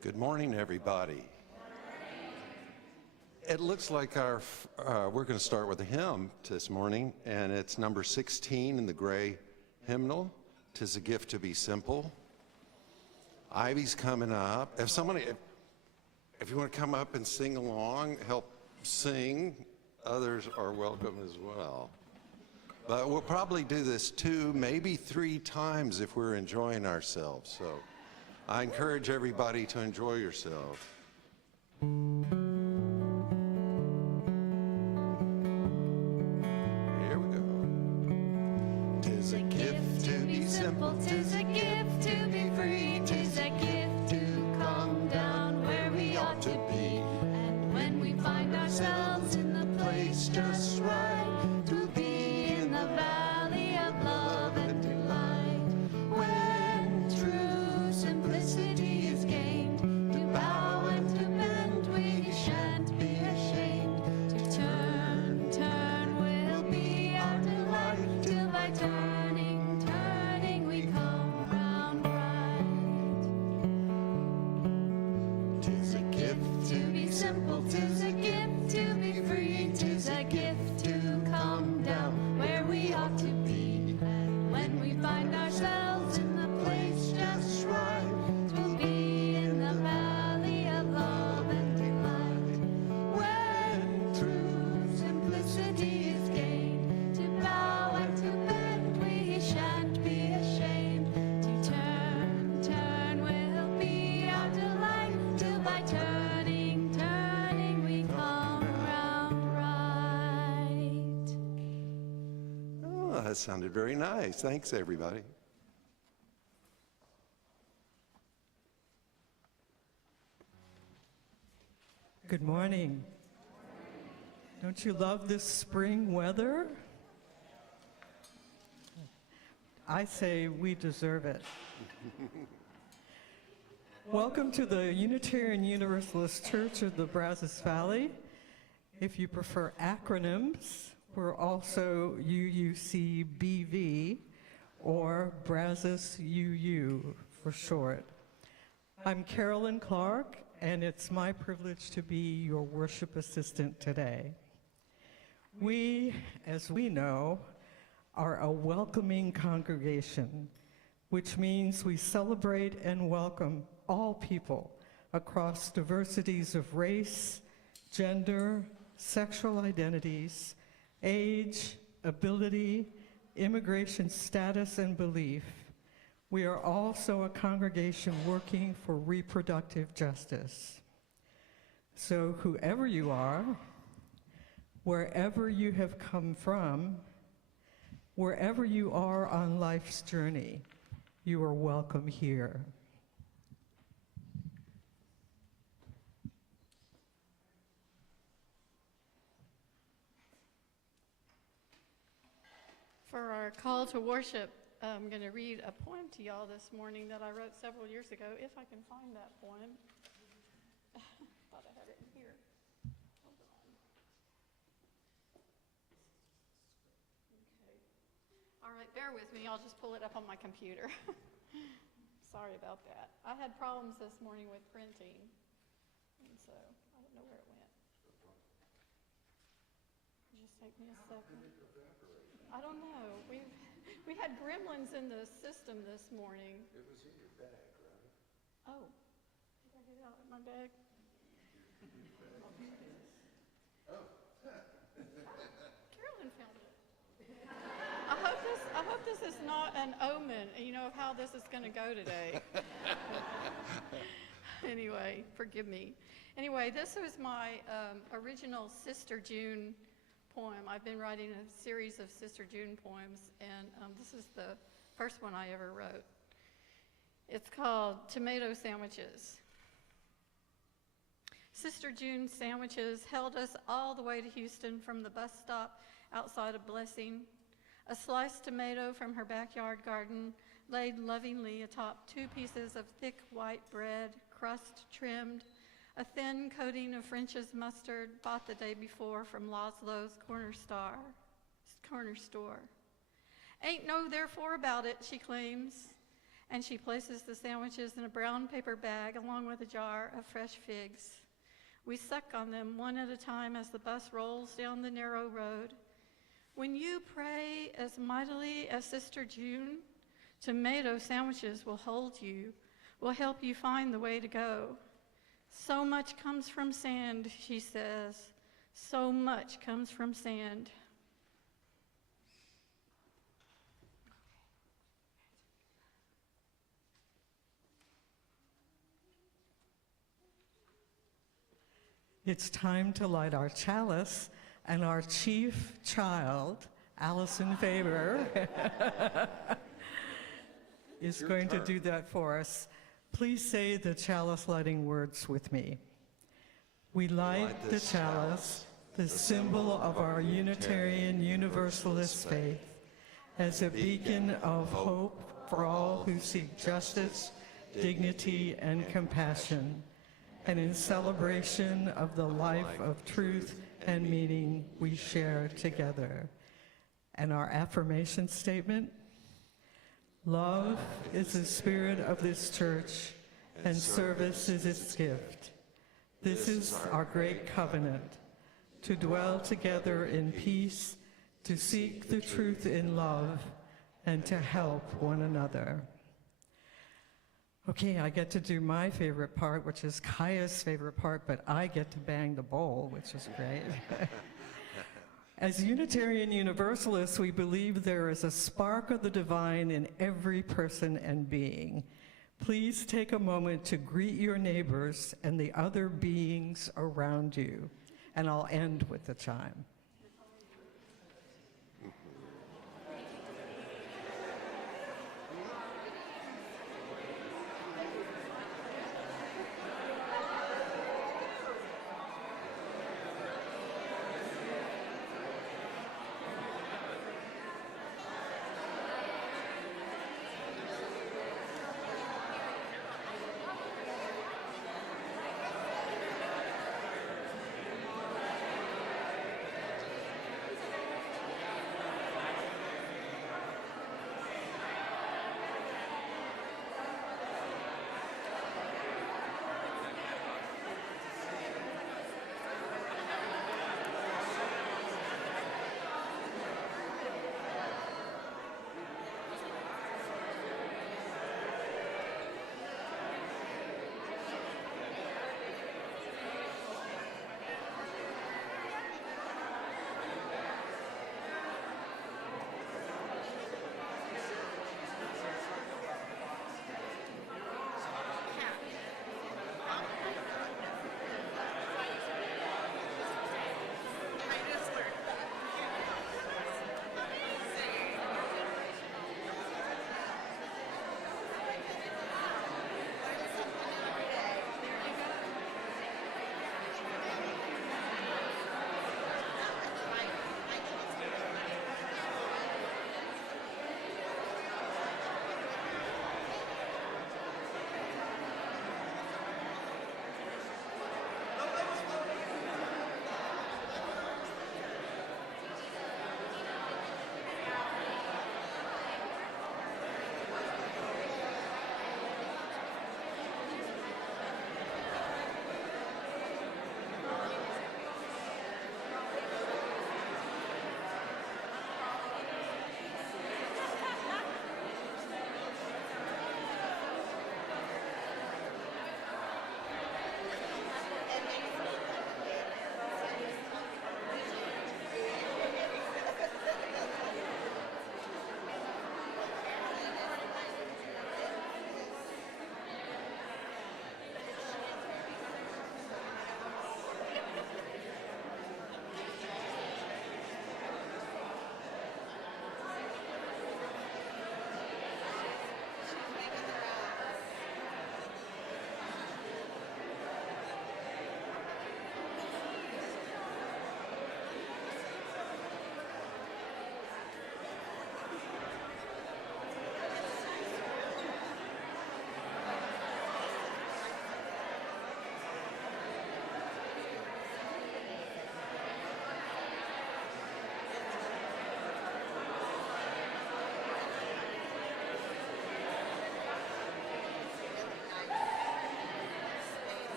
Good morning, everybody. It looks like we're going to start with a hymn this morning, and it's number 16 in the gray hymnal, "'Tis a Gift to Be Simple." Ivy's coming up. If you want to come up and sing along, help sing, others are welcome as well. But we'll probably do this 2, maybe 3 times if we're enjoying ourselves. So I encourage everybody to enjoy yourself. Here we go. 'Tis a gift to be simple, 'tis a gift to be free, 'tis a gift to come down where we ought to be. And when we find ourselves in the place just right, to be in the valley of love and delight, when true simplicity is gained, to bow and to bend we shan't be ashamed. To turn will be our delight, till by turning we come round right. 'Tis a gift to be simple, 'tis a gift to be free, 'tis a gift to come down where we ought to be. And when we find ourselves in the place just right, 'twill be in the valley of love and delight. When true simplicity is gained, to bow and to bend we shan't be ashamed. To turn will be our delight, till by turning we come round right. Oh, that sounded very nice. Thanks, everybody. Good morning. Don't you love this spring weather? I say we deserve it. Welcome to the Unitarian Universalist Church of the Brazos Valley. If you prefer acronyms, we're also UUCBV, or Brazos UU for short. I'm Carolyn Clark, and it's my privilege to be your worship assistant today. We, as we know, are a welcoming congregation, which means we celebrate and welcome all people across diversities of race, gender, sexual identities, age, ability, immigration status, and belief. We are also a congregation working for reproductive justice. So whoever you are, wherever you have come from, wherever you are on life's journey, you are welcome here. For our call to worship, I'm going to read a poem to y'all this morning that I wrote several years ago, if I can find that poem. Thought I had it in here. Hold on. Okay. All right, bear with me. I'll just pull it up on my computer. Sorry about that. I had problems this morning with printing, and so I don't know where it went. Just take me a second. I don't know. We had gremlins in the system this morning. It was in your bag, right? Oh, did I get it out of my bag? Oh. Carolyn found it. I hope this is not an omen, of how this is going to go today. Anyway, forgive me. Anyway, this was my original Sister June poem. I've been writing a series of Sister June poems, and this is the first one I ever wrote. It's called Tomato Sandwiches. Sister June's sandwiches held us all the way to Houston from the bus stop outside of Blessing. A sliced tomato from her backyard garden laid lovingly atop 2 pieces of thick white bread, crust trimmed, a thin coating of French's mustard bought the day before from Laszlo's corner store. Ain't no therefore about it, she claims. and she places the sandwiches in a brown paper bag along with a jar of fresh figs. We suck on them one at a time as the bus rolls down the narrow road. When you pray as mightily as Sister June, tomato sandwiches will hold you, will help you find the way to go. So much comes from sand, she says. So much comes from sand. It's time to light our chalice, and our chief child, Allison Faber, is going to do that for us. Please say the chalice lighting words with me. We light the chalice, the symbol of our Unitarian Universalist faith, as a beacon of hope for all who seek justice, dignity, and compassion, and in celebration of the life of truth and meaning we share together. And our affirmation statement: love is the spirit of this church, and service is its gift. This is our great covenant, to dwell together in peace, to seek the truth in love, and to help one another. Okay, I get to do my favorite part, which is Kaya's favorite part, but I get to bang the bowl, which is great. As Unitarian Universalists, we believe there is a spark of the divine in every person and being. Please take a moment to greet your neighbors and the other beings around you. And I'll end with the chime.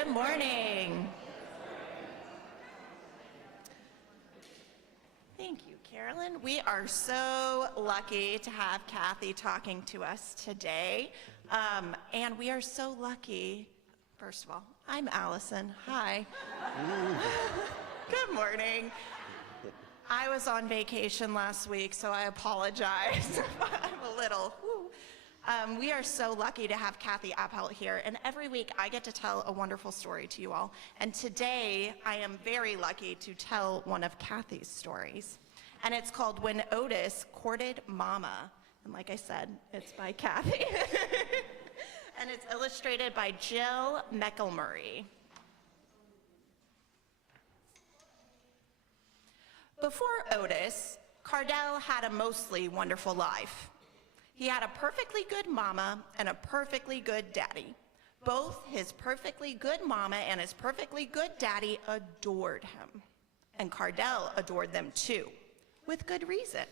Good morning. Thank you, Carolyn. We are so lucky to have Kathy talking to us today. And we are so lucky, first of all, I'm Allison. Hi. Good morning. I was on vacation last week, so I apologize. I'm a little, we are so lucky to have Kathy Appelt here, and every week I get to tell a wonderful story to you all. And today I am very lucky to tell one of Kathy's stories. And it's called When Otis Courted Mama. And like I said, it's by Kathy. And it's illustrated by Jill McElmurray. Before Otis, Cardell had a mostly wonderful life. He had a perfectly good mama and a perfectly good daddy. Both his perfectly good mama and his perfectly good daddy adored him. And Cardell adored them too, with good reason.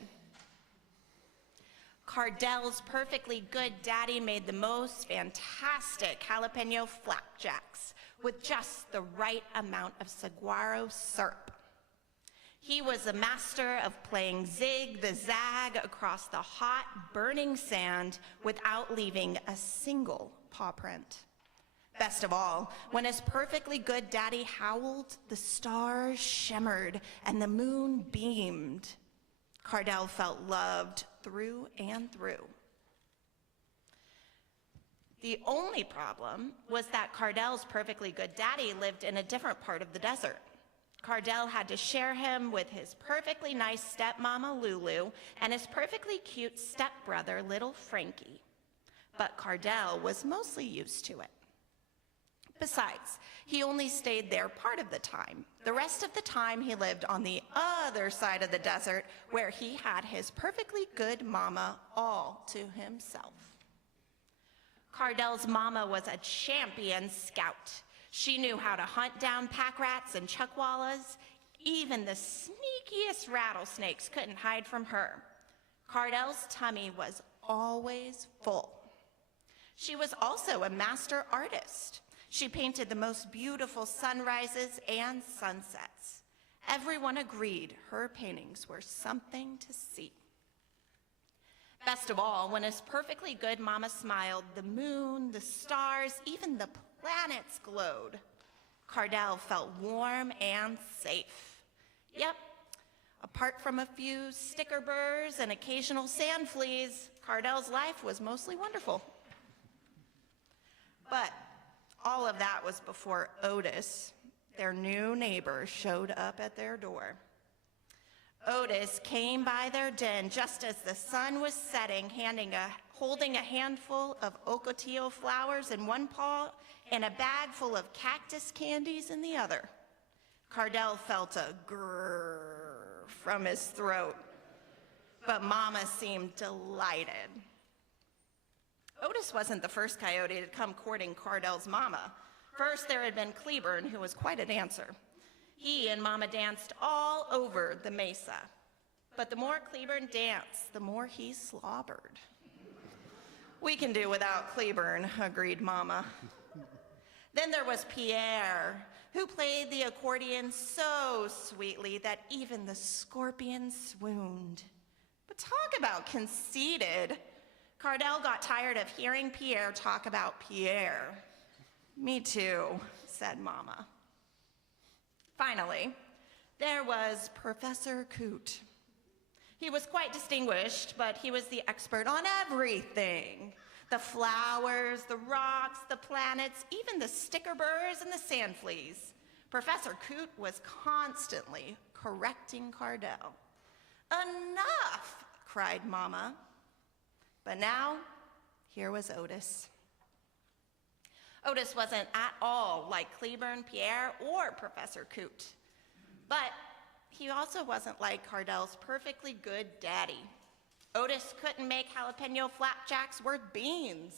Cardell's perfectly good daddy made the most fantastic jalapeno flapjacks with just the right amount of saguaro syrup. He was a master of playing zig the zag across the hot, burning sand without leaving a single paw print. Best of all, when his perfectly good daddy howled, the stars shimmered and the moon beamed. Cardell felt loved through and through. The only problem was that Cardell's perfectly good daddy lived in a different part of the desert. Cardell had to share him with his perfectly nice stepmama, Lulu, and his perfectly cute stepbrother, little Frankie. But Cardell was mostly used to it. Besides, he only stayed there part of the time. The rest of the time, he lived on the other side of the desert, where he had his perfectly good mama all to himself. Cardell's mama was a champion scout. She knew how to hunt down pack rats and chuckwallas. Even the sneakiest rattlesnakes couldn't hide from her. Cardell's tummy was always full. She was also a master artist. She painted the most beautiful sunrises and sunsets. Everyone agreed her paintings were something to see. Best of all, when his perfectly good mama smiled, the moon, the stars, even the planets glowed. Cardell felt warm and safe. Yep, apart from a few sticker burrs and occasional sand fleas, Cardell's life was mostly wonderful. But all of that was before Otis, their new neighbor, showed up at their door. Otis came by their den just as the sun was setting, holding a handful of ocotillo flowers in one paw and a bag full of cactus candies in the other. Cardell felt a grrr from his throat, but Mama seemed delighted. Otis wasn't the first coyote to come courting Cardell's mama. First, there had been Cleburne, who was quite a dancer. He and Mama danced all over the mesa. But the more Cleburne danced, the more he slobbered. We can do without Cleburne, agreed Mama. Then there was Pierre, who played the accordion so sweetly that even the scorpion swooned. But talk about conceited. Cardell got tired of hearing Pierre talk about Pierre. Me too, said Mama. Finally, there was Professor Coot. He was quite distinguished, but he was the expert on everything. The flowers, the rocks, the planets, even the sticker burrs and the sand fleas. Professor Coot was constantly correcting Cardell. Enough, cried Mama. But now, here was Otis. Otis wasn't at all like Cleburne, Pierre, or Professor Coot. But he also wasn't like Cardell's perfectly good daddy. Otis couldn't make jalapeno flapjacks worth beans.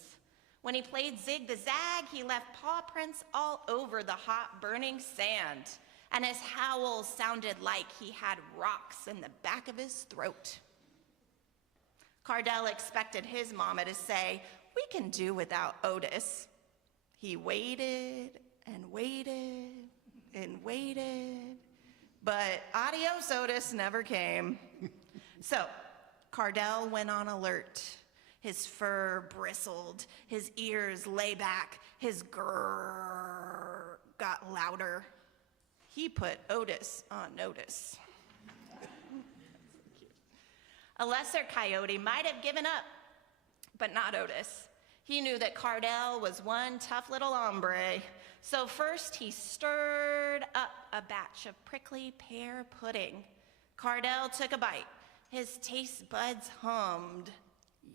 When he played zig the zag, he left paw prints all over the hot, burning sand, and his howls sounded like he had rocks in the back of his throat. Cardell expected his mama to say, "We can do without Otis." He waited and waited. but adios Otis never came. So Cardell went on alert. His fur bristled, his ears lay back, his grrr got louder. He put Otis on notice. A lesser coyote might have given up, but not Otis. He knew that Cardell was one tough little hombre. So first he stirred up a batch of prickly pear pudding. Cardell took a bite. His taste buds hummed.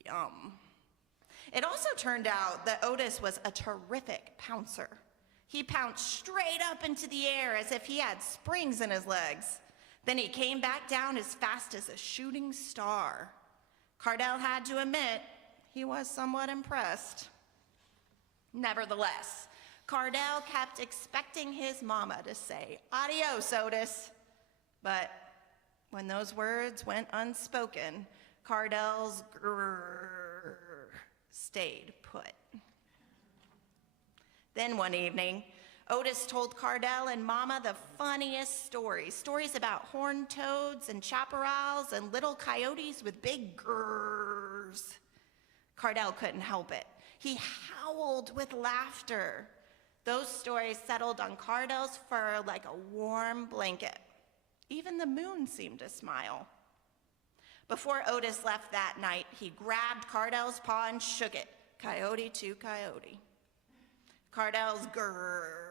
Yum. It also turned out that Otis was a terrific pouncer. He pounced straight up into the air as if he had springs in his legs. Then he came back down as fast as a shooting star. Cardell had to admit he was somewhat impressed. Nevertheless, Cardell kept expecting his mama to say, adios, Otis. But when those words went unspoken, Cardell's grrr stayed put. Then one evening, Otis told Cardell and Mama the funniest stories about horned toads and chaparrals and little coyotes with big grrrs. Cardell couldn't help it. He howled with laughter. Those stories settled on Cardell's fur like a warm blanket. Even the moon seemed to smile. Before Otis left that night, he grabbed Cardell's paw and shook it, coyote to coyote. Cardell's grrr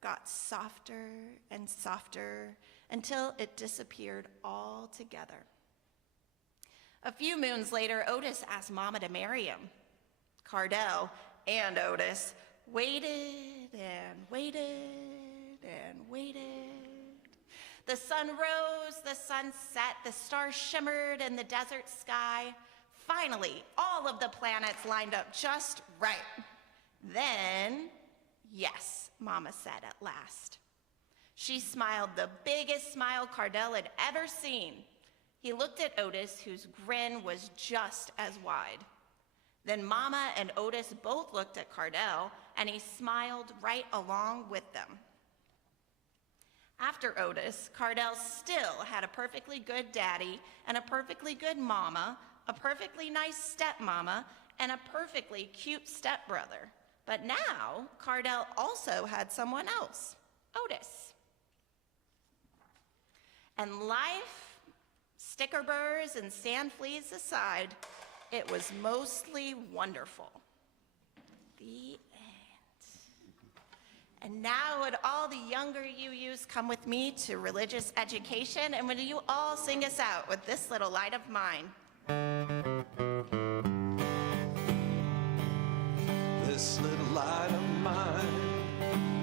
got softer and softer until it disappeared altogether. A few moons later, Otis asked Mama to marry him. Cardell and Otis waited and waited and waited. The sun rose, the sun set, the stars shimmered in the desert sky. Finally, all of the planets lined up just right. Then, yes, Mama said at last. She smiled the biggest smile Cardell had ever seen. He looked at Otis, whose grin was just as wide. Then Mama and Otis both looked at Cardell, and he smiled right along with them. After Otis, Cardell still had a perfectly good daddy and a perfectly good mama, a perfectly nice stepmama, and a perfectly cute stepbrother. But now, Cardell also had someone else, Otis. And life, sticker burrs and sand fleas aside, it was mostly wonderful. The end. And now would all the younger UUs come with me to religious education, and would you all sing us out with this little light of mine? This little light of mine,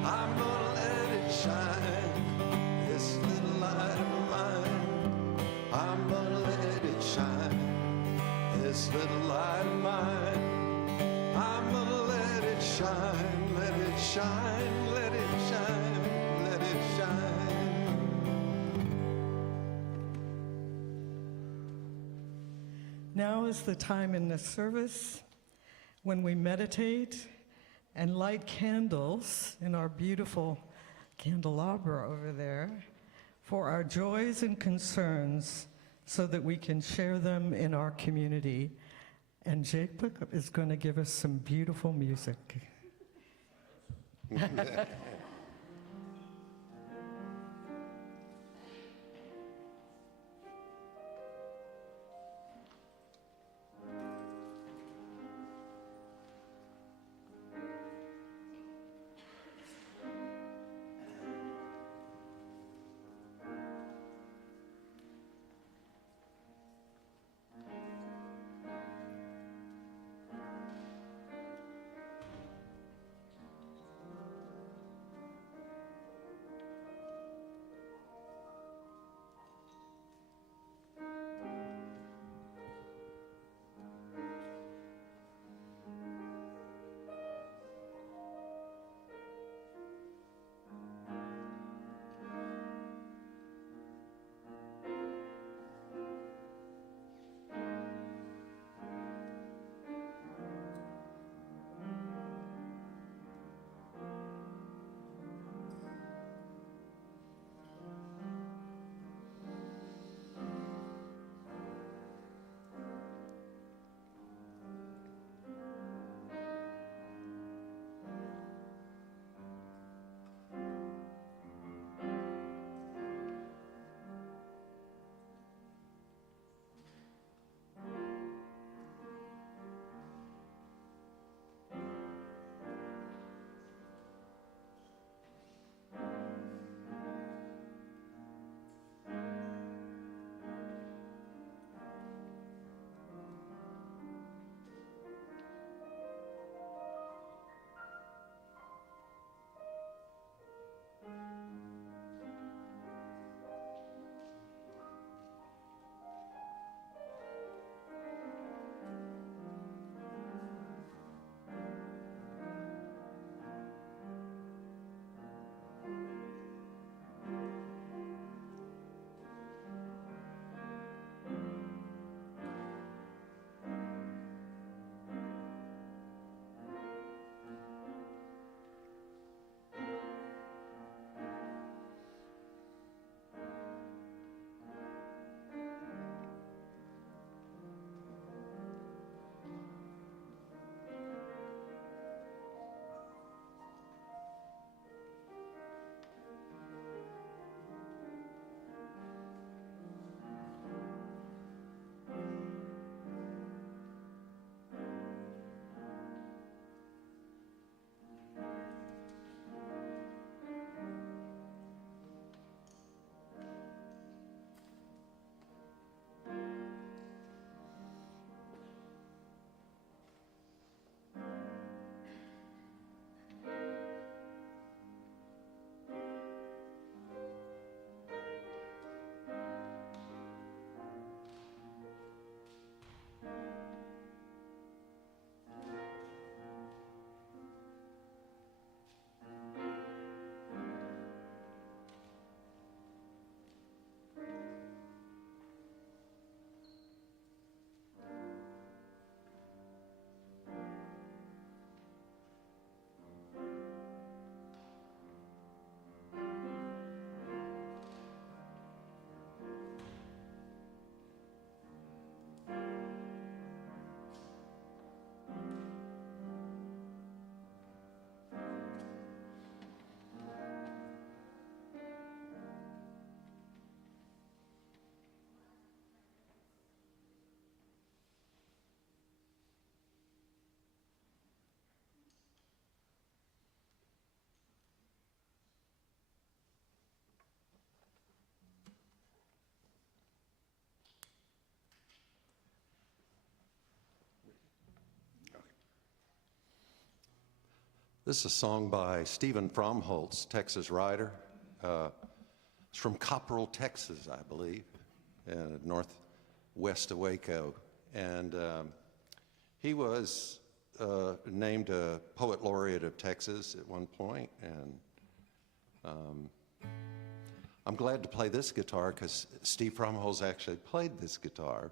I'm gonna let it shine. This little light of mine, I'm gonna let it shine. This little light of mine, I'm gonna let it shine. Let it shine, let it shine, let it shine. Now is the time in the service when we meditate and light candles in our beautiful candelabra over there for our joys and concerns so that we can share them in our community. And Jacob is going to give us some beautiful music. This is a song by Stephen Fromholtz, Texas writer. It's from Copperell, Texas, I believe, northwest of Waco. And he was named a Poet Laureate of Texas at one point. And I'm glad to play this guitar because Steve Fromholtz actually played this guitar.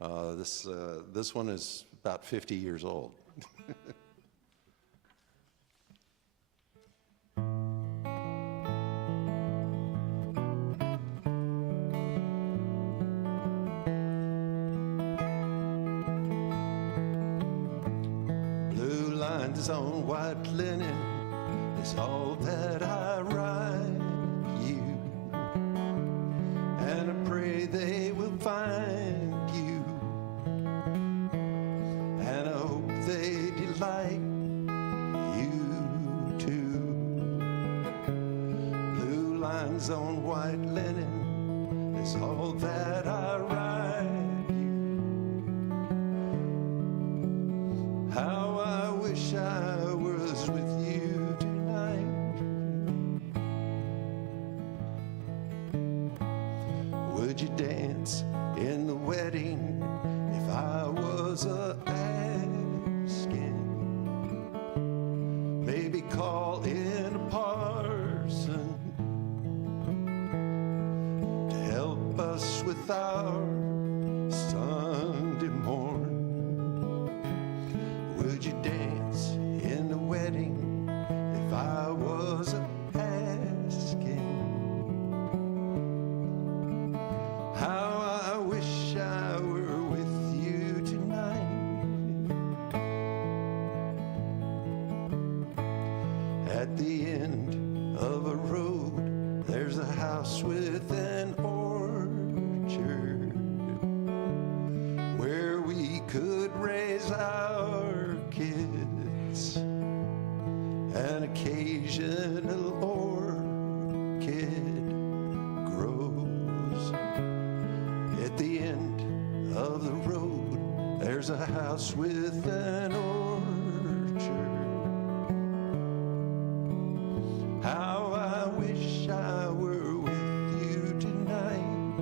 This one is about 50 years old. Blue lines on white linen is all that I write you, and I pray they will find you, and I hope they delight you too. Blue lines on white linen is all that I write you. How I wish I was with you tonight. Would you dance in the wedding if I was asking? Maybe call in a parson to help us with our Sunday morn. Would you dance in the wedding if I was asking? How I wish I were with you tonight. At the end of a road, there's a house with an orchard where we could raise our kids. An occasional orchid grows. At the end of the road, there's a house with an orchard. How I wish I were with you tonight.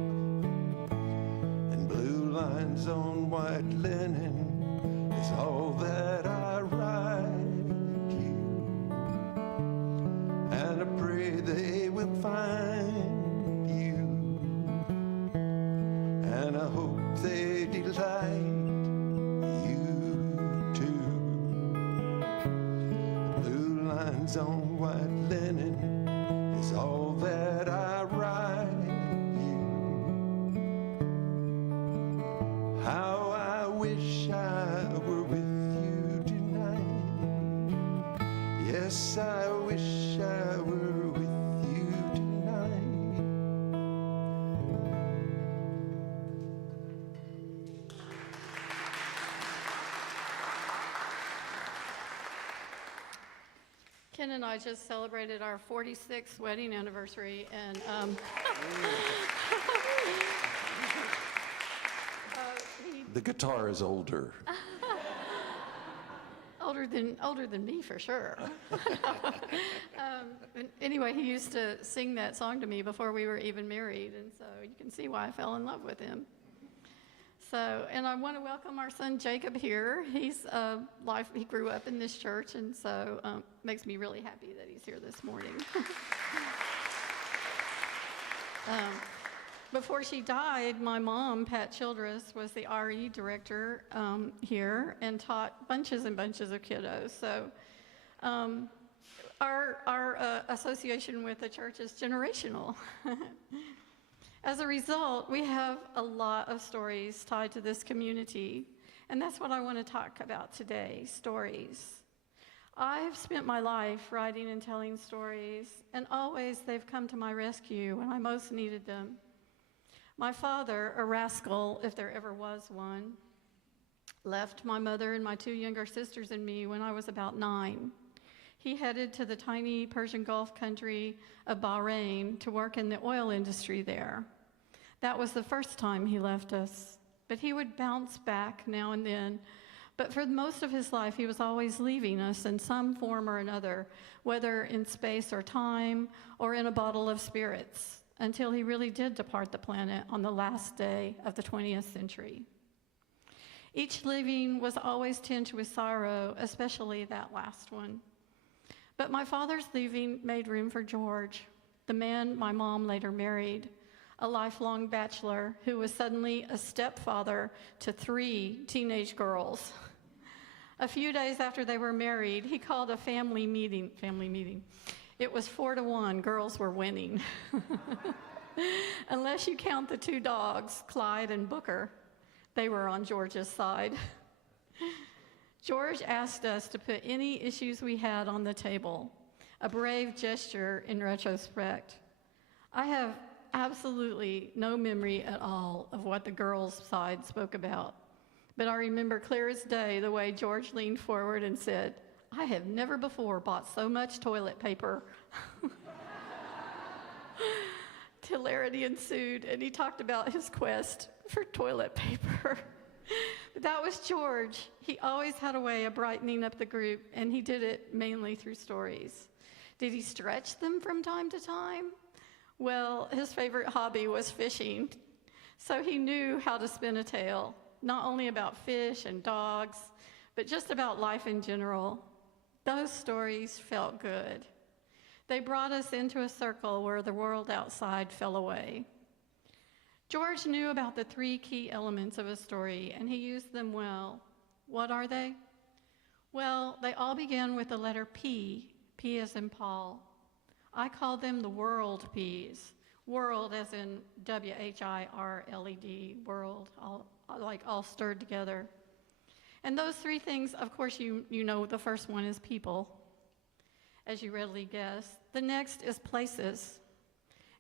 And blue lines on white linen is all that I write you, and I pray they will find you, and I hope they delight you too. Blue lines on white linen is all that I write you. How I wish I were with you tonight. Yes, I wish I were with you tonight. Ken and I just celebrated our 46th wedding anniversary, and The guitar is older. older than me for sure. Anyway, he used to sing that song to me before we were even married, and so you can see why I fell in love with him. So, and I want to welcome our son Jacob here. He grew up in this church, and so makes me really happy that he's here this morning. Before she died, my mom, Pat Childress, was the RE director here and taught bunches and bunches of kiddos. So our association with the church is generational. As a result, we have a lot of stories tied to this community, and that's what I want to talk about today, stories. I've spent my life writing and telling stories, and always they've come to my rescue when I most needed them. My father, a rascal, if there ever was one, left my mother and my two younger sisters and me when I was about 9. He headed to the tiny Persian Gulf country of Bahrain to work in the oil industry there. That was the first time he left us, but he would bounce back now and then But for most of his life, he was always leaving us in some form or another, whether in space or time or in a bottle of spirits, until he really did depart the planet on the last day of the 20th century. Each leaving was always tinged with sorrow, especially that last one. But my father's leaving made room for George, the man my mom later married, a lifelong bachelor who was suddenly a stepfather to 3 teenage girls. A few days after they were married, he called a family meeting. It was 4-1, girls were winning. Unless you count the 2 dogs, Clyde and Booker. They were on George's side. George asked us to put any issues we had on the table, a brave gesture in retrospect. I have absolutely no memory at all of what the girls' side spoke about, but I remember clear as day the way George leaned forward and said, "I have never before bought so much toilet paper." Hilarity ensued, and he talked about his quest for toilet paper. But that was George. He always had a way of brightening up the group, and he did it mainly through stories. Did he stretch them from time to time? Well, his favorite hobby was fishing, so he knew how to spin a tale, not only about fish and dogs, but just about life in general. Those stories felt good. They brought us into a circle where the world outside fell away. George knew about the 3 key elements of a story, and he used them well. What are they? Well, they all begin with the letter P. P as in Paul. I call them the world P's. World as in WHIRLED, world, all stirred together. And those 3 things, of course, you know the first one is people, as you readily guess. The next is places.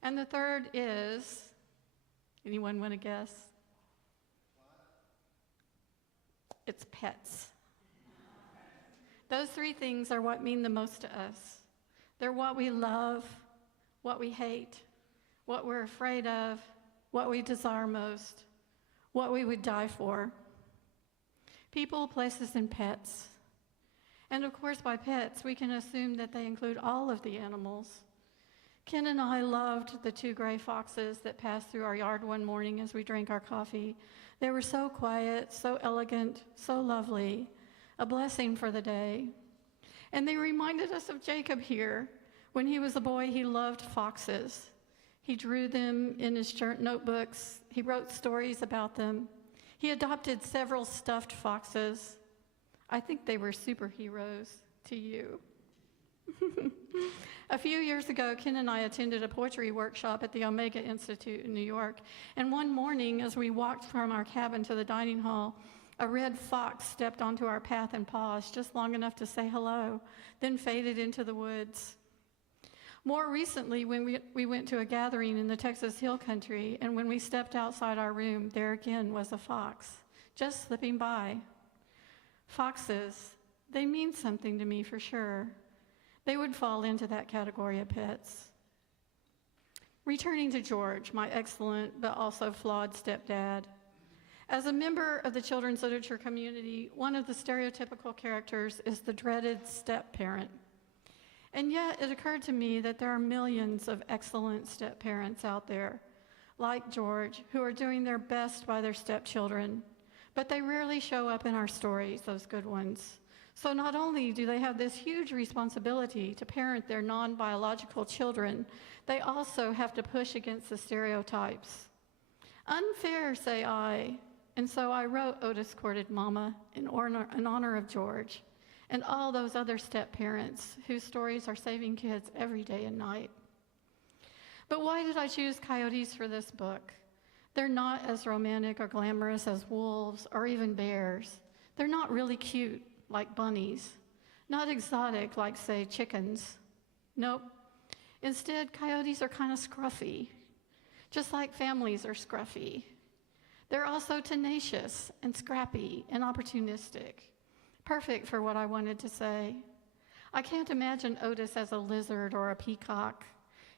And the third is, anyone want to guess? It's pets. Those 3 things are what mean the most to us. They're what we love, what we hate, what we're afraid of, what we desire most, what we would die for. People, places, and pets. And of course, by pets, we can assume that they include all of the animals. Ken and I loved the 2 gray foxes that passed through our yard one morning as we drank our coffee. They were so quiet, so elegant, so lovely, a blessing for the day. And they reminded us of Jacob here. When he was a boy, he loved foxes. He drew them in his notebooks. He wrote stories about them. He adopted several stuffed foxes. I think they were superheroes to you. A few years ago, Ken and I attended a poetry workshop at the Omega Institute in New York. And one morning, as we walked from our cabin to the dining hall, a red fox stepped onto our path and paused just long enough to say hello, then faded into the woods. More recently, when we went to a gathering in the Texas Hill Country, and when we stepped outside our room, there again was a fox, just slipping by. Foxes, they mean something to me for sure. They would fall into that category of pets. Returning to George, my excellent but also flawed stepdad. As a member of the children's literature community, one of the stereotypical characters is the dreaded step-parent. And yet it occurred to me that there are millions of excellent step-parents out there, like George, who are doing their best by their stepchildren, but they rarely show up in our stories, those good ones. So not only do they have this huge responsibility to parent their non-biological children, they also have to push against the stereotypes. Unfair, say I, and so I wrote Otis Courted Mama in honor of George and all those other step-parents whose stories are saving kids every day and night. But why did I choose coyotes for this book? They're not as romantic or glamorous as wolves or even bears. They're not really cute like bunnies, not exotic like, say, chickens. Nope. Instead, coyotes are kind of scruffy, just like families are scruffy. They're also tenacious and scrappy and opportunistic. Perfect for what I wanted to say. I can't imagine Otis as a lizard or a peacock.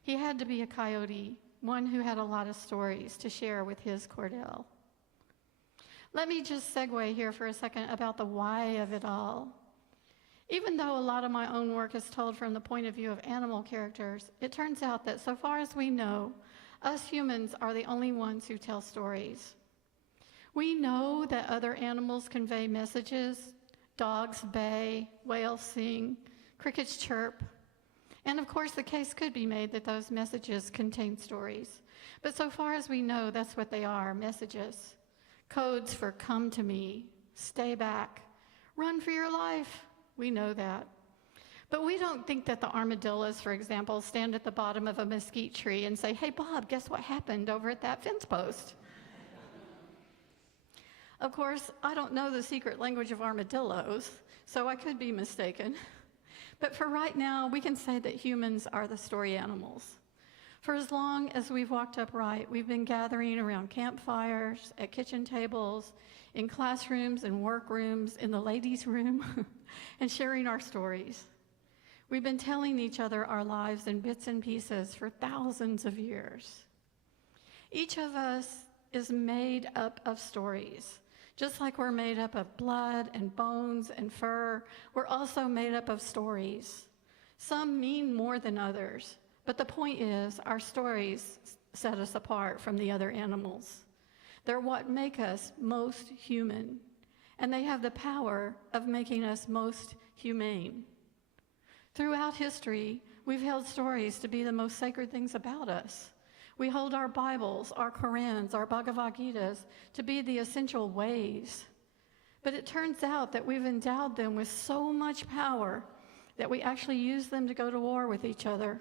He had to be a coyote, one who had a lot of stories to share with his Cordell. Let me just segue here for a second about the why of it all. Even though a lot of my own work is told from the point of view of animal characters, it turns out that so far as we know, us humans are the only ones who tell stories. We know that other animals convey messages. Dogs bay, whales sing, crickets chirp. And of course, the case could be made that those messages contain stories. But so far as we know, that's what they are, messages. Codes for come to me, stay back, run for your life. We know that. But we don't think that the armadillos, for example, stand at the bottom of a mesquite tree and say, hey, Bob, guess what happened over at that fence post? Of course, I don't know the secret language of armadillos, so I could be mistaken. But for right now, we can say that humans are the story animals. For as long as we've walked upright, we've been gathering around campfires, at kitchen tables, in classrooms and workrooms, in the ladies' room, and sharing our stories. We've been telling each other our lives in bits and pieces for thousands of years. Each of us is made up of stories. Just like we're made up of blood and bones and fur, we're also made up of stories. Some mean more than others, but the point is our stories set us apart from the other animals. They're what make us most human, and they have the power of making us most humane. Throughout history, we've held stories to be the most sacred things about us. We hold our Bibles, our Korans, our Bhagavad Gitas to be the essential ways. But it turns out that we've endowed them with so much power that we actually use them to go to war with each other.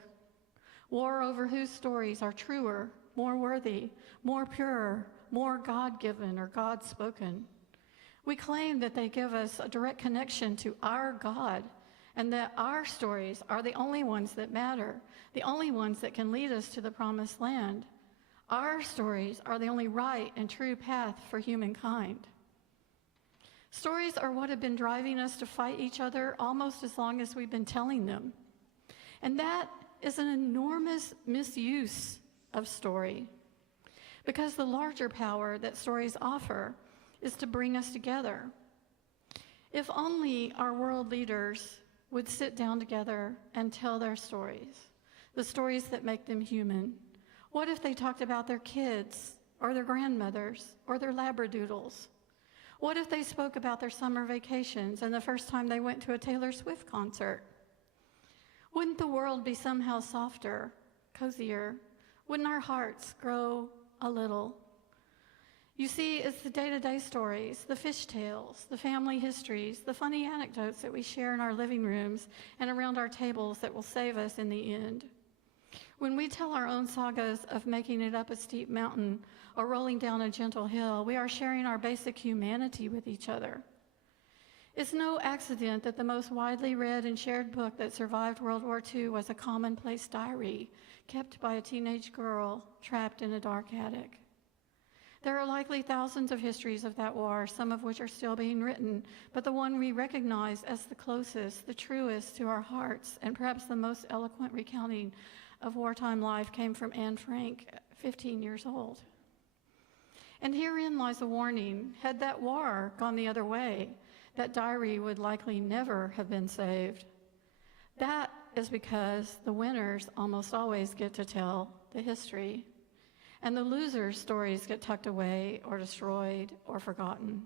War over whose stories are truer, more worthy, more pure, more God-given or God-spoken. We claim that they give us a direct connection to our God, and that our stories are the only ones that matter, the only ones that can lead us to the promised land. Our stories are the only right and true path for humankind. Stories are what have been driving us to fight each other almost as long as we've been telling them. And that is an enormous misuse of story, because the larger power that stories offer is to bring us together. If only our world leaders would sit down together and tell their stories, the stories that make them human. What if they talked about their kids or their grandmothers or their labradoodles? What if they spoke about their summer vacations and the first time they went to a Taylor Swift concert? Wouldn't the world be somehow softer, cozier? Wouldn't our hearts grow a little? You see, it's the day-to-day stories, the fish tales, the family histories, the funny anecdotes that we share in our living rooms and around our tables that will save us in the end. When we tell our own sagas of making it up a steep mountain or rolling down a gentle hill, we are sharing our basic humanity with each other. It's no accident that the most widely read and shared book that survived World War II was a commonplace diary kept by a teenage girl trapped in a dark attic. There are likely thousands of histories of that war, some of which are still being written, but the one we recognize as the closest, the truest to our hearts, and perhaps the most eloquent recounting of wartime life came from Anne Frank, 15 years old. And herein lies a warning. Had that war gone the other way, that diary would likely never have been saved. That is because the winners almost always get to tell the history, and the losers' stories get tucked away or destroyed or forgotten.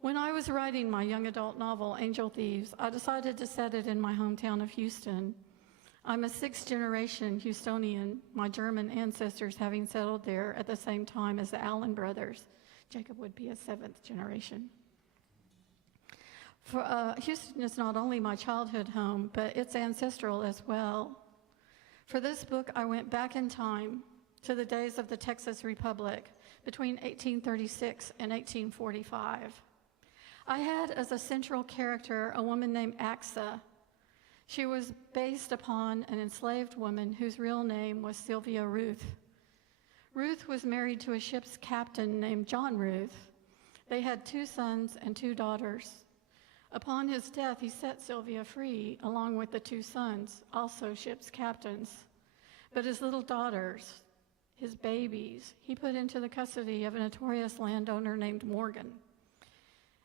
When I was writing my young adult novel, Angel Thieves, I decided to set it in my hometown of Houston. I'm a sixth-generation Houstonian, my German ancestors having settled there at the same time as the Allen brothers. Jacob would be a seventh generation. Houston is not only my childhood home, but it's ancestral as well. For this book, I went back in time to the days of the Texas Republic between 1836 and 1845. I had as a central character a woman named Axa. She was based upon an enslaved woman whose real name was Sylvia Ruth. Ruth was married to a ship's captain named John Ruth. They had 2 sons and 2 daughters. Upon his death, he set Sylvia free, along with the 2 sons, also ship's captains. But his little daughters, his babies, he put into the custody of a notorious landowner named Morgan.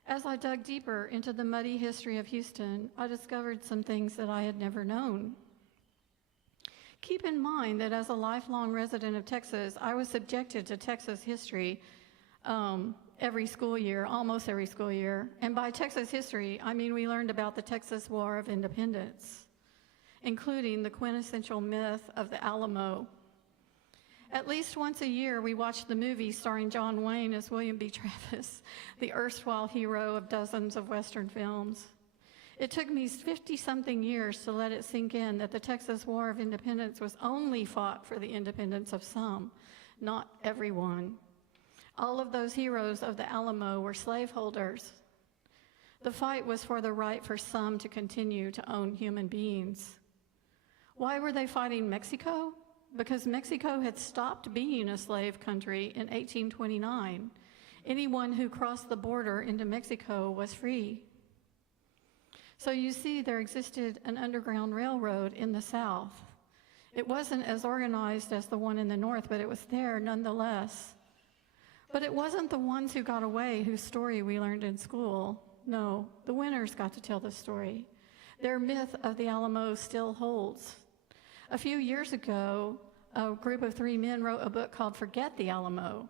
As I dug deeper into the muddy history of Houston, I discovered some things that I had never known. Keep in mind that as a lifelong resident of Texas, I was subjected to Texas history every school year, almost every school year. And by Texas history, I mean we learned about the Texas War of Independence, including the quintessential myth of the Alamo. At least once a year, we watched the movie starring John Wayne as William B. Travis, the erstwhile hero of dozens of Western films. It took me 50-something years to let it sink in that the Texas War of Independence was only fought for the independence of some, not everyone. All of those heroes of the Alamo were slaveholders. The fight was for the right for some to continue to own human beings. Why were they fighting Mexico? Because Mexico had stopped being a slave country in 1829. Anyone who crossed the border into Mexico was free. So you see, there existed an underground railroad in the South. It wasn't as organized as the one in the North, but it was there nonetheless. But it wasn't the ones who got away whose story we learned in school. No, the winners got to tell the story. Their myth of the Alamo still holds. A few years ago, a group of 3 men wrote a book called Forget the Alamo,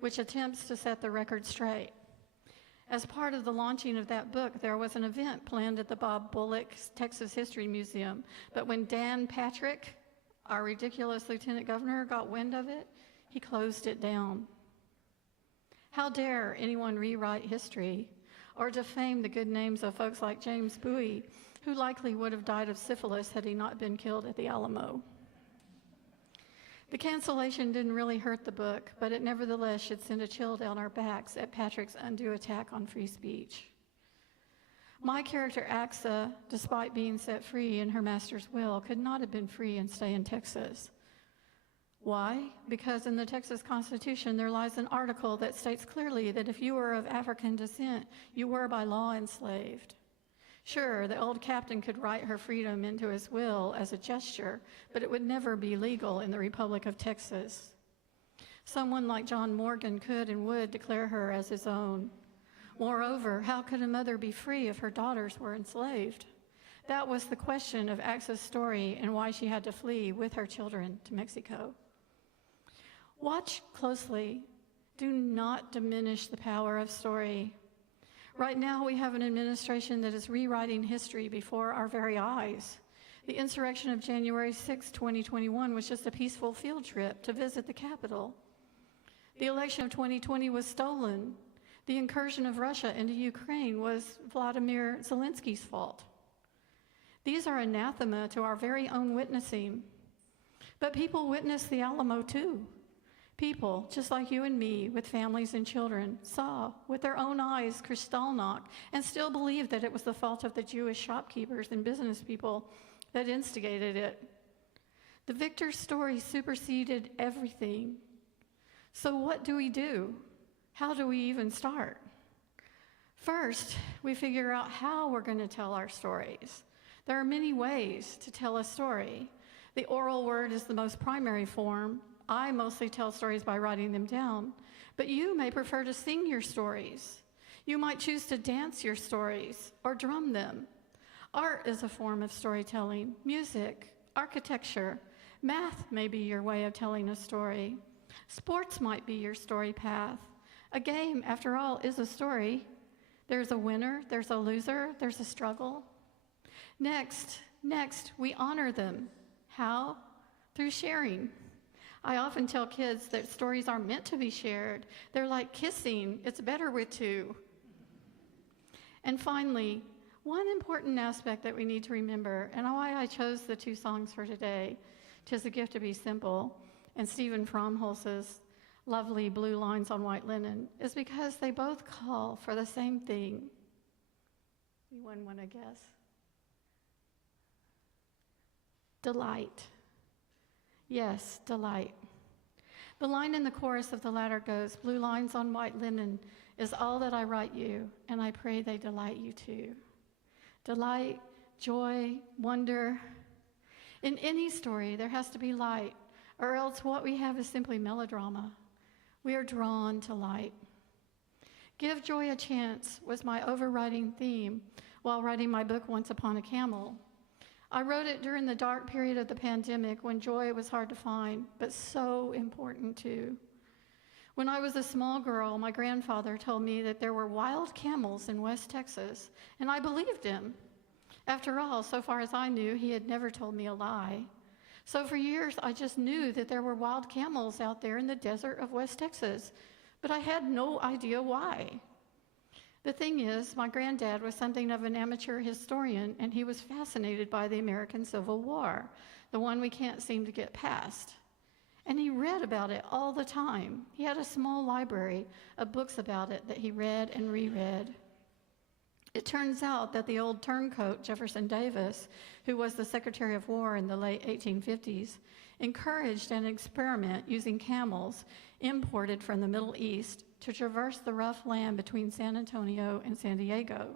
which attempts to set the record straight. As part of the launching of that book, there was an event planned at the Bob Bullock Texas History Museum, but when Dan Patrick, our ridiculous lieutenant governor, got wind of it, he closed it down. How dare anyone rewrite history or defame the good names of folks like James Bowie, who likely would have died of syphilis had he not been killed at the Alamo. The cancellation didn't really hurt the book, but it nevertheless should send a chill down our backs at Patrick's undue attack on free speech. My character, Axa, despite being set free in her master's will, could not have been free and stay in Texas. Why? Because in the Texas Constitution, there lies an article that states clearly that if you were of African descent, you were by law enslaved. Sure, the old captain could write her freedom into his will as a gesture, but it would never be legal in the Republic of Texas. Someone like John Morgan could and would declare her as his own. Moreover, how could a mother be free if her daughters were enslaved? That was the question of Axa's story and why she had to flee with her children to Mexico. Watch closely. Do not diminish the power of story. Right now, we have an administration that is rewriting history before our very eyes. The insurrection of January 6, 2021 was just a peaceful field trip to visit the Capitol. The election of 2020 was stolen. The incursion of Russia into Ukraine was Vladimir Zelensky's fault. These are anathema to our very own witnessing. But people witnessed the Alamo too. People, just like you and me, with families and children, saw with their own eyes Kristallnacht and still believe that it was the fault of the Jewish shopkeepers and business people that instigated it. The victor's story superseded everything. So what do we do? How do we even start? First, we figure out how we're going to tell our stories. There are many ways to tell a story. The oral word is the most primary form. I mostly tell stories by writing them down, but you may prefer to sing your stories. You might choose to dance your stories or drum them. Art is a form of storytelling. Music, architecture, math may be your way of telling a story. Sports might be your story path. A game, after all, is a story. There's a winner, there's a loser, there's a struggle. Next, we honor them. How? Through sharing. I often tell kids that stories are meant to be shared. They're like kissing. It's better with two. And finally, one important aspect that we need to remember, and why I chose the 2 songs for today, "'Tis a Gift to Be Simple" and Stephen Fromholz's lovely Blue Lines on White Linen, is because they both call for the same thing. Anyone want to guess? Delight. Yes, delight. The line in the chorus of the latter goes, "Blue lines on white linen is all that I write you, and I pray they delight you too." Delight, joy, wonder. In any story, there has to be light. or else what we have is simply melodrama. We are drawn to light. Give joy a chance was my overriding theme while writing my book, Once Upon a Camel. I wrote it during the dark period of the pandemic when joy was hard to find, but so important too. When I was a small girl, my grandfather told me that there were wild camels in West Texas, and I believed him. After all, so far as I knew, he had never told me a lie. So for years, I just knew that there were wild camels out there in the desert of West Texas, but I had no idea why. The thing is, my granddad was something of an amateur historian, and he was fascinated by the American Civil War, the one we can't seem to get past. And he read about it all the time. He had a small library of books about it that he read and reread. It turns out that the old turncoat, Jefferson Davis, who was the Secretary of War in the late 1850s, encouraged an experiment using camels imported from the Middle East to traverse the rough land between San Antonio and San Diego.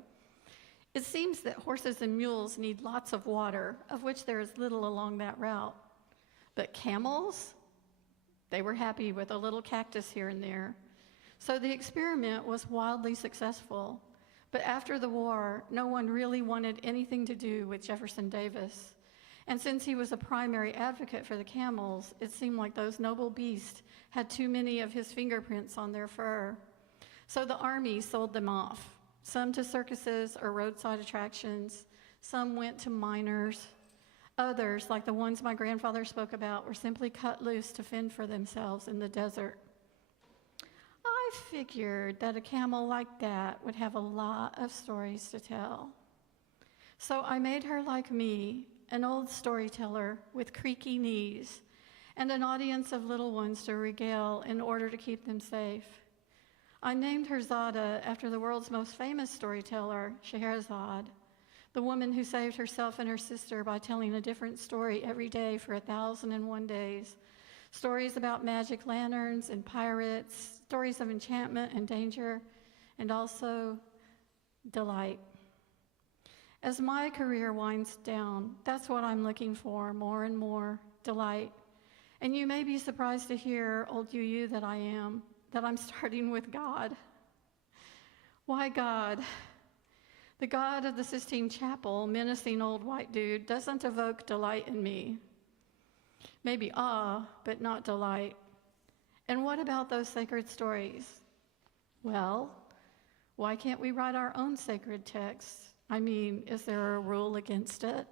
It seems that horses and mules need lots of water, of which there is little along that route. But camels, they were happy with a little cactus here and there. So the experiment was wildly successful. But after the war, no one really wanted anything to do with Jefferson Davis. And since he was a primary advocate for the camels, it seemed like those noble beasts had too many of his fingerprints on their fur. So the army sold them off, some to circuses or roadside attractions, some went to miners. Others, like the ones my grandfather spoke about, were simply cut loose to fend for themselves in the desert. I figured that a camel like that would have a lot of stories to tell. So I made her like me, an old storyteller with creaky knees, and an audience of little ones to regale in order to keep them safe. I named her Zada after the world's most famous storyteller, Scheherazade, the woman who saved herself and her sister by telling a different story every day for 1,001 days. Stories about magic lanterns and pirates, stories of enchantment and danger, and also delight. As my career winds down, that's what I'm looking for more and more, delight. And you may be surprised to hear, old UU that I am, that I'm starting with God. Why God? The God of the Sistine Chapel, menacing old white dude, doesn't evoke delight in me. Maybe awe, but not delight. And what about those sacred stories? Well, why can't we write our own sacred texts? I mean, is there a rule against it?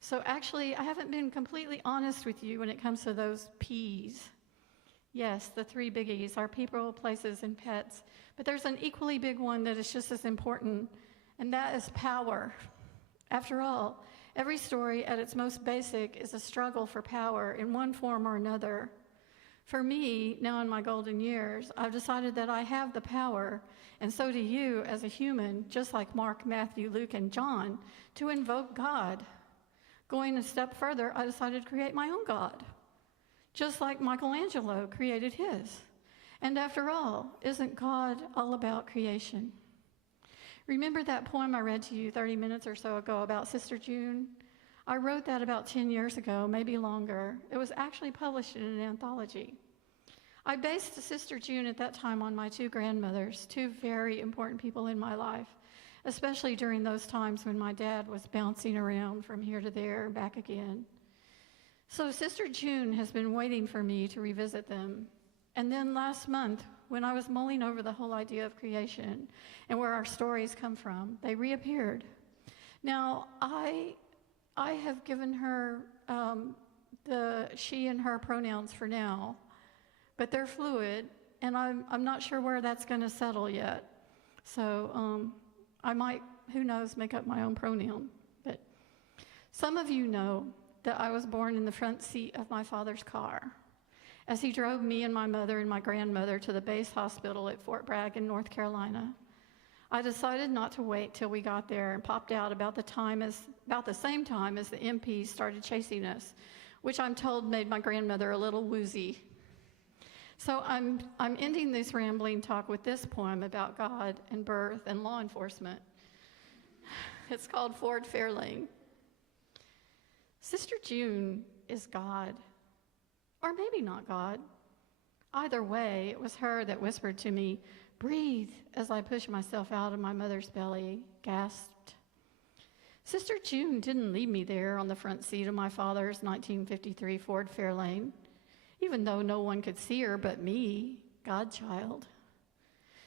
So actually, I haven't been completely honest with you when it comes to those P's. Yes, the three biggies are people, places, and pets. But there's an equally big one that is just as important, and that is power. After all, every story at its most basic is a struggle for power in one form or another. For me, now in my golden years, I've decided that I have the power, and so do you as a human, just like Mark, Matthew, Luke, and John, to invoke God. Going a step further, I decided to create my own God, just like Michelangelo created his. And after all, isn't God all about creation? Remember that poem I read to you 30 minutes or so ago about Sister June? I wrote that about 10 years ago, maybe longer. It was actually published in an anthology. I based Sister June at that time on my two grandmothers, two very important people in my life, especially during those times when my dad was bouncing around from here to there, back again. So Sister June has been waiting for me to revisit them. And then last month, when I was mulling over the whole idea of creation and where our stories come from, they reappeared. Now, I have given her the she and her pronouns for now, but they're fluid, and I'm not sure where that's going to settle yet. So I might, who knows, make up my own pronoun. But some of you know that I was born in the front seat of my father's car as he drove me and my mother and my grandmother to the base hospital at Fort Bragg in North Carolina. I decided not to wait till we got there and popped out about the same time as the MPs started chasing us, which I'm told made my grandmother a little woozy. So I'm ending this rambling talk with this poem about God and birth and law enforcement. It's called Ford Fairlane. Sister June is God. Or maybe not God. Either way, it was her that whispered to me, "Breathe," as I pushed myself out of my mother's belly, gasped. Sister June didn't leave me there on the front seat of my father's 1953 Ford Fairlane, even though no one could see her but me, Godchild.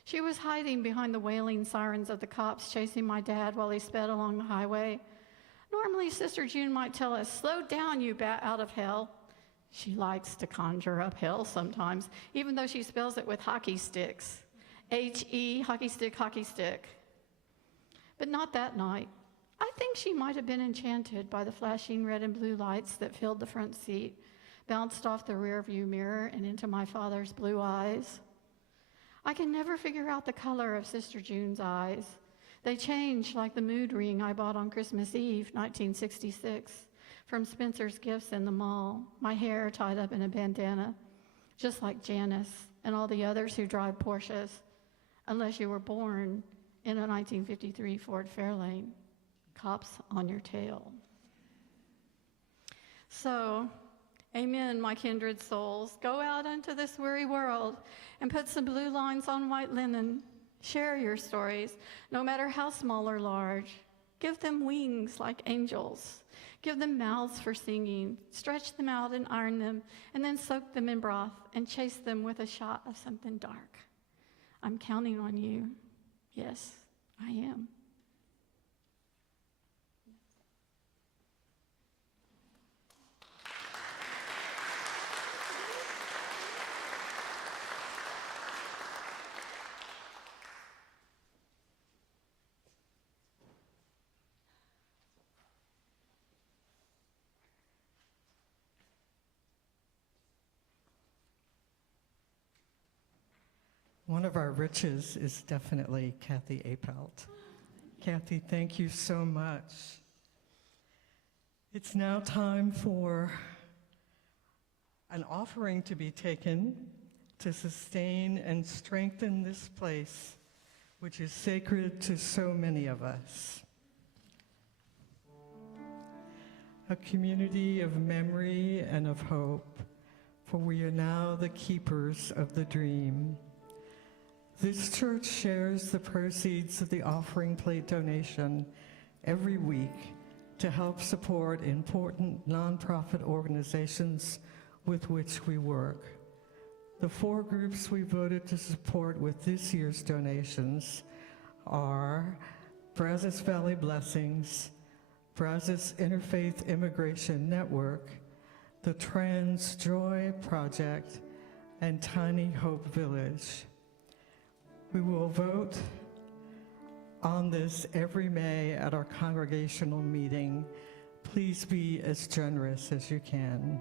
She was hiding behind the wailing sirens of the cops chasing my dad while he sped along the highway. Normally, Sister June might tell us, "Slow down, you bat out of hell." She likes to conjure up hell sometimes, even though she spells it with hockey sticks. H-E, hockey stick, hockey stick. But not that night. I think she might have been enchanted by the flashing red and blue lights that filled the front seat, bounced off the rearview mirror and into my father's blue eyes. I can never figure out the color of Sister June's eyes. They change like the mood ring I bought on Christmas Eve, 1966, from Spencer's Gifts in the mall, my hair tied up in a bandana, just like Janice and all the others who drive Porsches, unless you were born in a 1953 Ford Fairlane. Cops on your tail. So, amen, my kindred souls. Go out into this weary world and put some blue lines on white linen. Share your stories, no matter how small or large. Give them wings like angels. Give them mouths for singing. Stretch them out and iron them, and then soak them in broth and chase them with a shot of something dark. I'm counting on you. Yes, I am. One of our riches is definitely Kathi Appelt. Kathi, thank you so much. It's now time for an offering to be taken to sustain and strengthen this place, which is sacred to so many of us. A community of memory and of hope, for we are now the keepers of the dream. This church shares the proceeds of the offering plate donation every week to help support important nonprofit organizations with which we work. The 4 groups we voted to support with this year's donations are Brazos Valley Blessings, Brazos Interfaith Immigration Network, the Trans Joy Project, and Tiny Hope Village. We will vote on this every May at our congregational meeting. Please be as generous as you can.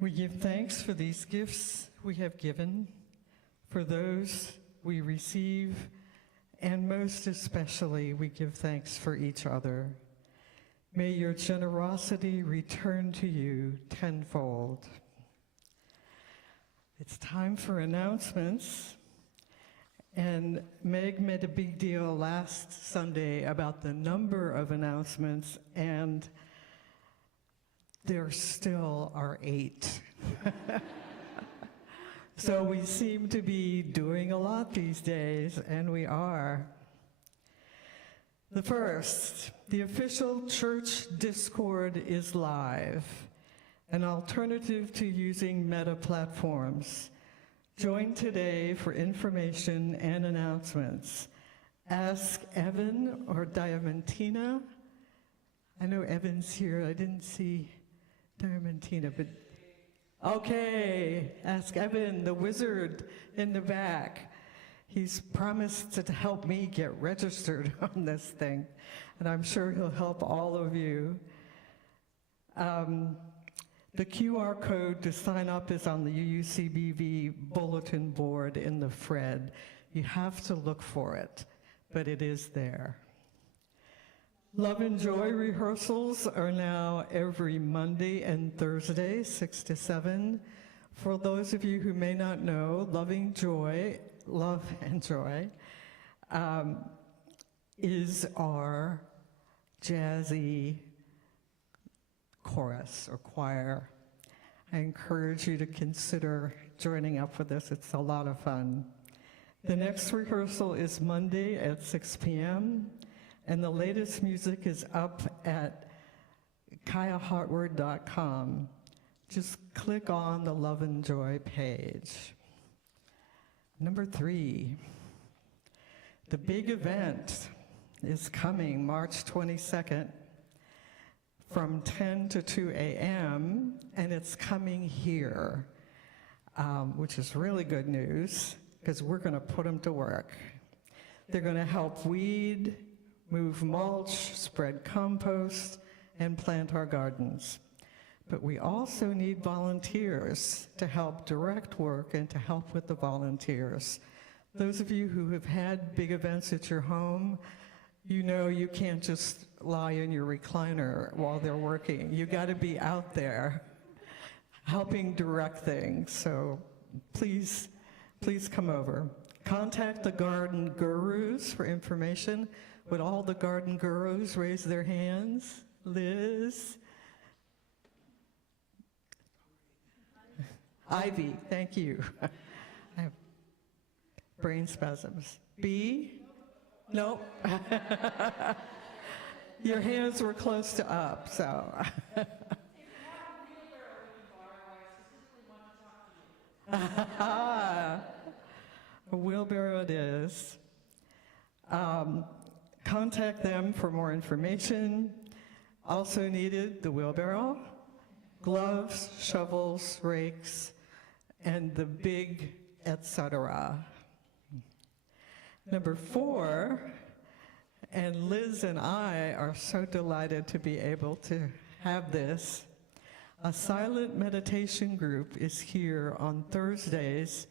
We give thanks for these gifts we have given, for those we receive, and most especially, we give thanks for each other. May your generosity return to you tenfold. It's time for announcements. And Meg made a big deal last Sunday about the number of announcements, and there still are 8. So we seem to be doing a lot these days, and we are. The first, the official church Discord is live, an alternative to using Meta platforms. Join today for information and announcements. Ask Evan or Diamantina. I know Evan's here. I didn't see Diamantina, but okay. Ask Evan, the wizard in the back. He's promised to help me get registered on this thing, and I'm sure he'll help all of you. The QR code to sign up is on the UUCBV bulletin board in the Fred. You have to look for it, but it is there. Love and Joy rehearsals are now every Monday and Thursday, 6 to 7. For those of you who may not know, Love and Joy is our jazzy chorus or choir. I encourage you to consider joining up with us. It's a lot of fun. The next rehearsal is Monday at 6 p.m., and the latest music is up at kayahartward.com. Just click on the Love and Joy page. Number 3, the big event is coming March 22nd from 10 to 2 a.m., and it's coming here, which is really good news because we're going to put them to work. They're going to help weed, move mulch, spread compost, and plant our gardens. But we also need volunteers to help direct work and to help with the volunteers. Those of you who have had big events at your home, you know you can't just lie in your recliner while they're working. You got to be out there helping direct things. So please come over. Contact the garden gurus for information. Would all the garden gurus raise their hands? Liz? Ivy, thank you. I have brain spasms. B? Nope. Your hands were close to up, so. A wheelbarrow it is. Contact them for more information. Also needed the wheelbarrow, gloves, shovels, rakes, and the big etc. Number 4, and Liz and I are so delighted to be able to have this. A silent meditation group is here on Thursdays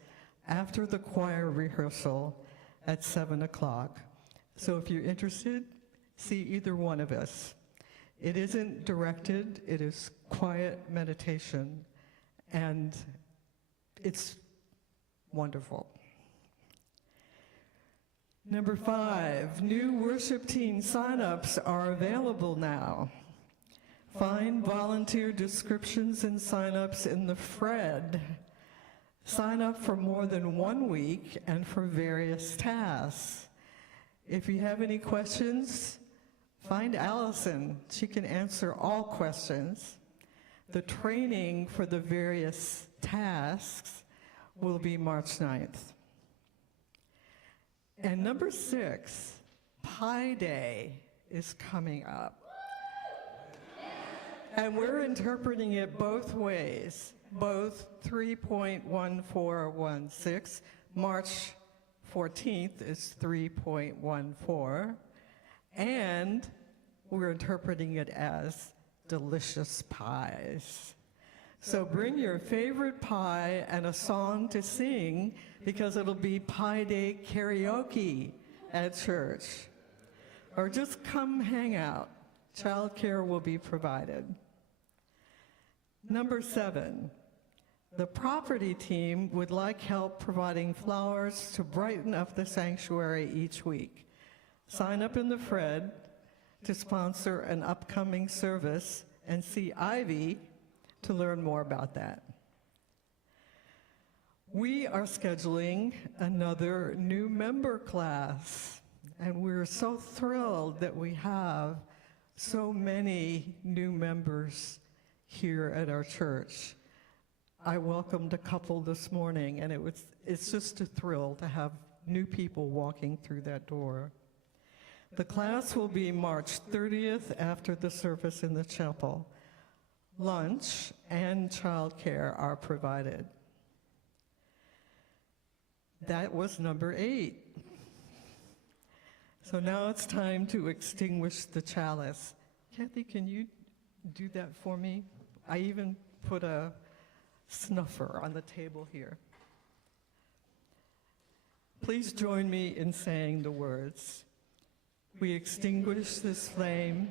after the choir rehearsal at 7 o'clock. So if you're interested, see either one of us. It isn't directed, it is quiet meditation, and it's wonderful. Number 5, new worship team signups are available now. Find volunteer descriptions and signups in the Fred. Sign up for more than 1 week and for various tasks. If you have any questions, find Allison. She can answer all questions. The training for the various tasks will be March 9th. And number 6, Pi Day is coming up. And we're interpreting it both ways, both 3.1416. March 14th is 3.14. And we're interpreting it as delicious pies. So bring your favorite pie and a song to sing because it'll be Pie Day karaoke at church. Or just come hang out. Childcare will be provided. Number 7, the property team would like help providing flowers to brighten up the sanctuary each week. Sign up in the Fred to sponsor an upcoming service and see Ivy to learn more about that. We are scheduling another new member class, and we're so thrilled that we have so many new members here at our church. I welcomed a couple this morning, and it's just a thrill to have new people walking through that door. The class will be March 30th after the service in the chapel. Lunch and childcare are provided. That was number 8. So now it's time to extinguish the chalice. Kathy, can you do that for me? I even put a snuffer on the table here. Please join me in saying the words. We extinguish this flame,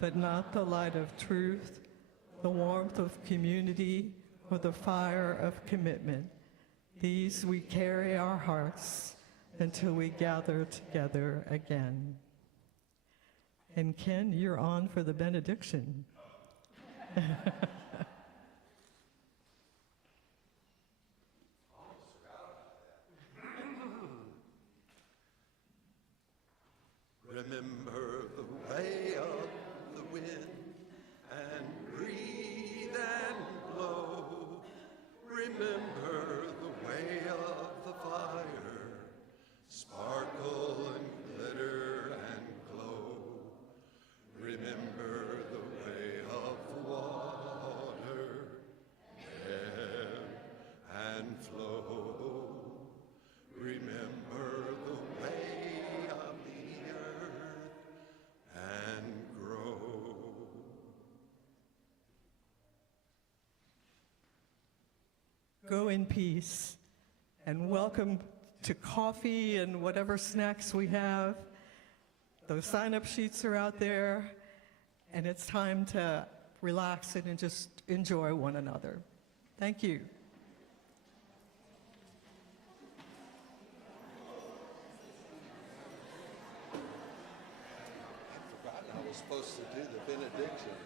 but not the light of truth, the warmth of community, or the fire of commitment. These we carry our hearts until we gather together again. And Ken, you're on for the benediction. Remember the way of the wind and breathe and blow. Remember the way of the fire, sparkle and glitter and glow. Remember the way of the water, ebb and flow. Remember the way of the earth and grow. Go in peace, and welcome to coffee and whatever snacks we have. Those sign-up sheets are out there, and it's time to relax and just enjoy one another. Thank you. I forgot I was supposed to do the benediction.